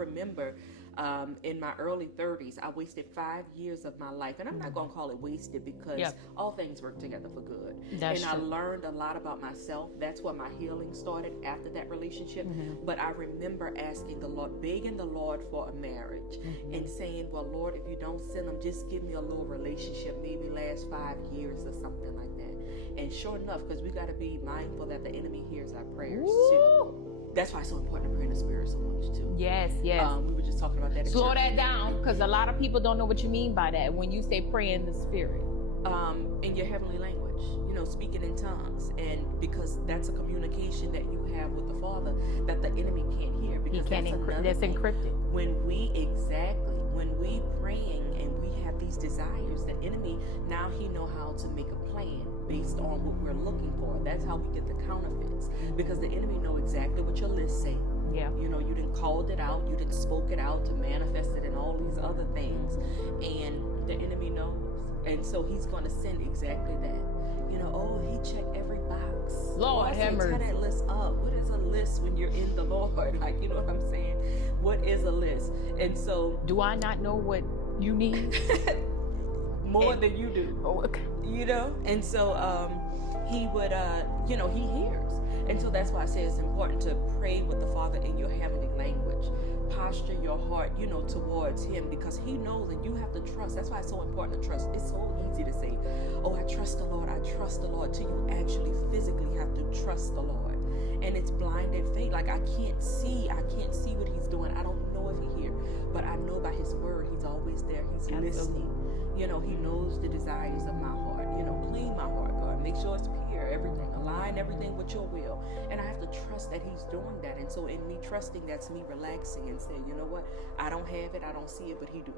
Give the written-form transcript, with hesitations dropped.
remember in my early 30s, I wasted 5 years of my life. And I'm not going to call it wasted, because all things work together for good. That's and true. I learned a lot about myself. That's where my healing started, after that relationship. But I remember asking the Lord, begging the Lord for a marriage, and saying, well, Lord, if you don't send them, just give me a little relationship, maybe last 5 years or something like that. And sure enough, because we got to be mindful that the enemy hears our prayers too. That's why it's so important to pray in the spirit so much too. Yes. We were just talking about that. Slow that down, because a lot of people don't know what you mean by that when you say pray in the spirit. In your heavenly language, speaking in tongues, and because that's a communication that you have with the Father that the enemy can't hear, because that's encrypted. When we praying and we have these desires, the enemy, now he know how to make a plan based on what we're looking for. That's how we get the counterfeits, because the enemy know exactly what your list say. You didn't called it out, you didn't spoke it out to manifest it and all these other things, and the enemy knows. And so he's going to send exactly that. He checked every box. Lord have mercy. Tie that list up. What is a list when you're in the Lord? Like, you know what I'm saying? What is a list? And so, do I not know what you need? More than you do. Oh, okay. And so he would, he hears. And so that's why I say it's important to pray with the Father in your heavenly language. Posture your heart, towards him, because he knows that you have to trust. That's why it's so important to trust. It's so easy to say, oh, I trust the Lord, till you actually physically have to trust the Lord. And it's blinded faith. Like, I can't see what he's doing. I don't know if he hears, but I know by his word, he's always there. He's listening. He knows the desires of my heart. Clean my heart, God. Make sure it's pure, everything. Align everything with your will. And I have to trust that he's doing that. And so in me trusting, that's me relaxing and saying, you know what? I don't have it. I don't see it, but he do.